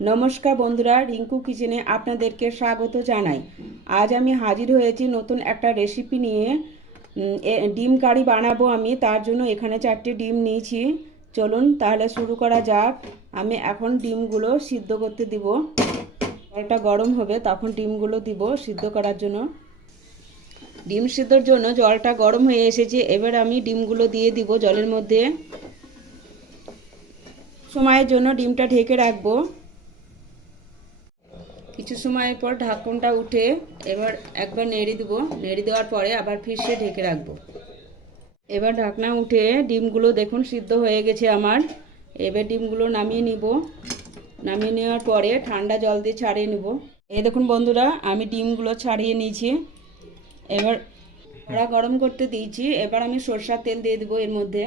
নমস্কার বন্ধুরা, রিঙ্কু কিচেনে আপনাদেরকে স্বাগত জানাই। আজ আমি হাজির হয়েছি নতুন একটা রেসিপি নিয়ে। ডিম কারি বানাবো আমি। তার জন্য এখানে 4টে ডিম নিয়েছি। চলুন তাহলে শুরু করা যাক। আমি এখন ডিমগুলো সিদ্ধ করতে দিব। জলটা গরম হবে তখন ডিমগুলো দিব সিদ্ধ করার জন্য। ডিম সিদ্ধর জন্য জলটা গরম হয়ে এসেছে। এবার আমি ডিমগুলো দিয়ে দিব জলের মধ্যে। সময়ের জন্য ডিমটা ঢেকে রাখবো। কিছু সময় পর ঢাকনটা উঠে এবার একবার নেড়ে দেবো। নেড়ে দেওয়ার পরে আবার ফিরে ঢেকে রাখবো। এবার ঢাকনা উঠে ডিমগুলো দেখুন সিদ্ধ হয়ে গেছে আমার। এবার ডিমগুলো নামিয়ে নিব। নামিয়ে নেওয়ার পরে ঠান্ডা জল দিয়ে ছাড়িয়ে নেব। এই দেখুন বন্ধুরা, আমি ডিমগুলো ছাড়িয়ে নিয়েছি। এবার কড়া গরম করতে দিয়েছি। এবার আমি সরষের তেল দিয়ে দেবো এর মধ্যে।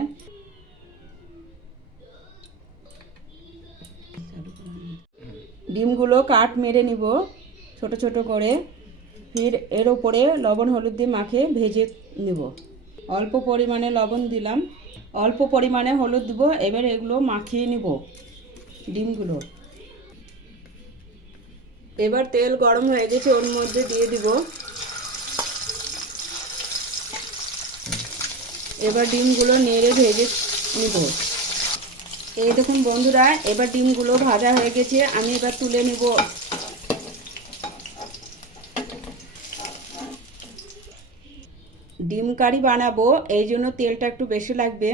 ডিমগুলো কাট মেরে নিব ছোট ছোট করে। ফির এর ওপরে লবণ হলুদ দিয়ে মাখে ভেজে নেব। অল্প পরিমাণে লবণ দিলাম, অল্প পরিমাণে হলুদ দেব। এবার এগুলো মাখিয়ে নিব ডিমগুলো। এবার তেল গরম হয়ে গেছে, ওর মধ্যে দিয়ে দিব। এবার ডিমগুলো নেড়ে ভেজে নিব। এই দেখুন বন্ধুরা, এবার ডিমগুলো ভাজা হয়ে গেছে। আমি এবার তুলে নেব। ডিম কারি বানাবো, এই জন্য তেলটা একটু বেশি লাগবে।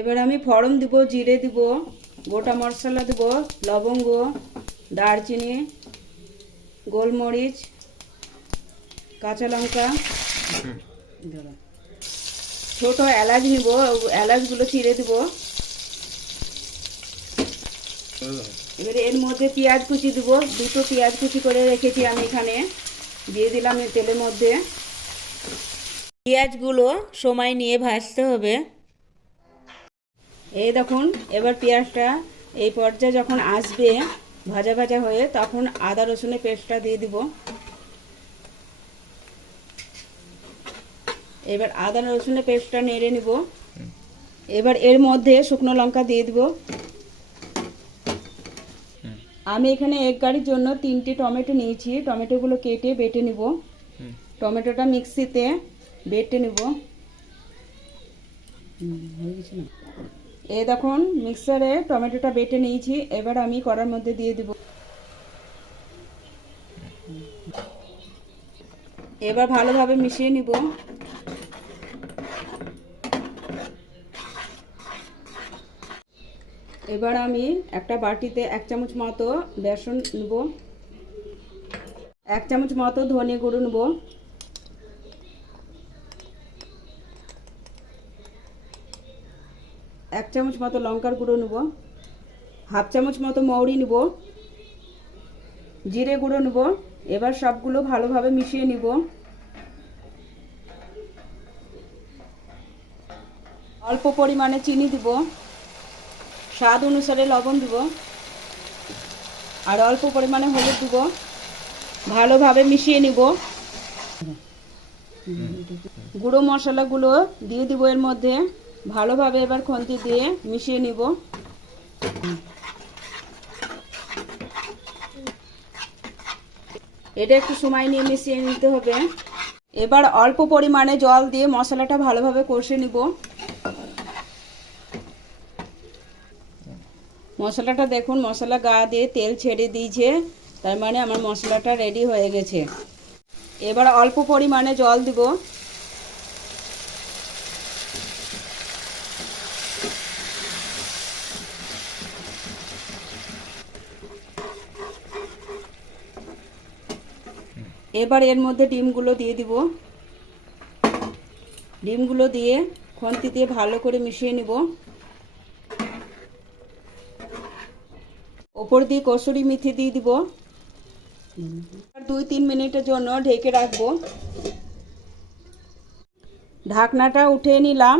এবার আমি ফোড়ন দিব, জিরে দিব, গোটা মশলা দেব, লবঙ্গ, দারচিনি, গোলমরিচ, কাঁচা লঙ্কা, ছোট এলাচ নিব, এলাচগুলো চিড়ে দিব। এবারে এর মধ্যে পেঁয়াজ কুচি দিব। দুটো পেঁয়াজ কুচি করে রেখেছি আমি এখানে, দিয়ে দিলাম এই তেলের মধ্যে। পেঁয়াজগুলো সময় নিয়ে ভাজতে হবে। এই দেখুন, এবার পেঁয়াজটা এই পর্যায়ে যখন আসবে ভাজা ভাজা হয়ে, তখন আদা রসুনের পেস্টটা দিয়ে দিব। এবার আদা রসুনের পেস্টটা নেড়ে নিব। এবার এর মধ্যে শুকনো লঙ্কা দিয়ে দিব। আমি এখানে এক গাড়ির জন্য 3টে টমেটো নিয়েছি। টমেটোগুলো কেটে বেটে নিব। টমেটোটা মিক্সিতে বেটে নেব। এই দেখুন, মিক্সারে টমেটোটা বেটে নিয়েছি। এবার আমি কড়ার মধ্যে দিয়ে দিব। এবার ভালোভাবে মিশিয়ে নিব। এবার আমি একটা বাটিতে 1 চামচ মতো বেসন নেব। 1 চামচ মতো ধনে গুঁড়ো নেব। 1 চামচ মতো লঙ্কার গুঁড়ো নেব। হাফ চামচ মতো মৌরি নেব, জিরে গুঁড়ো নেব। এবার সবগুলো ভালোভাবে মিশিয়ে নিব। অল্প পরিমাণে চিনি দিব, স্বাদ অনুসারে লবণ দিব, আর অল্প পরিমাণে হলুদ দিব। ভালোভাবে মিশিয়ে নিব। গুঁড়ো মশলাগুলো দিয়ে দিব এর মধ্যে। ভালোভাবে এবার খুন্তি দিয়ে মিশিয়ে নিব। এটা একটু সময় নিয়ে মিশিয়ে নিতে হবে। এবার অল্প পরিমাণে জল দিয়ে মশলাটা ভালোভাবে কষে নিব। মশলাটা দেখুন, মশলা গা দিয়ে তেল ছেড়ে দিয়েছে, তার মানে আমার মশলাটা রেডি হয়ে গেছে। এবার অল্প পরিমাণে জল দিব। এবার এর মধ্যে ডিমগুলো দিয়ে দিব। ডিমগুলো দিয়ে খুন্তি দিয়ে ভালো করে মিশিয়ে নিব। ওপর দিয়ে কসুরি মেথি দিয়ে দিব। 2-3 মিনিটের জন্য ঢেকে রাখবো। ঢাকনাটা উঠিয়ে নিলাম।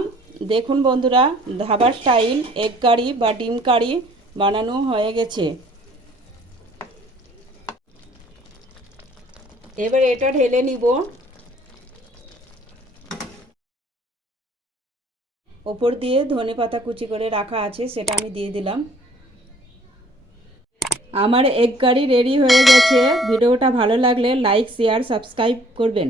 দেখুন বন্ধুরা, ধাবার স্টাইল এগ কারি বা ডিম কারি বানানো হয়ে গেছে। এবার এটা ঢেলে নিব। ওপর দিয়ে ধনেপাতা কুচি করে রাখা আছে, সেটা আমি দিয়ে দিলাম। আমার এগ কারি রেডি হয়ে গেছে। ভিডিওটা ভালো লাগলে লাইক শেয়ার সাবস্ক্রাইব করবেন।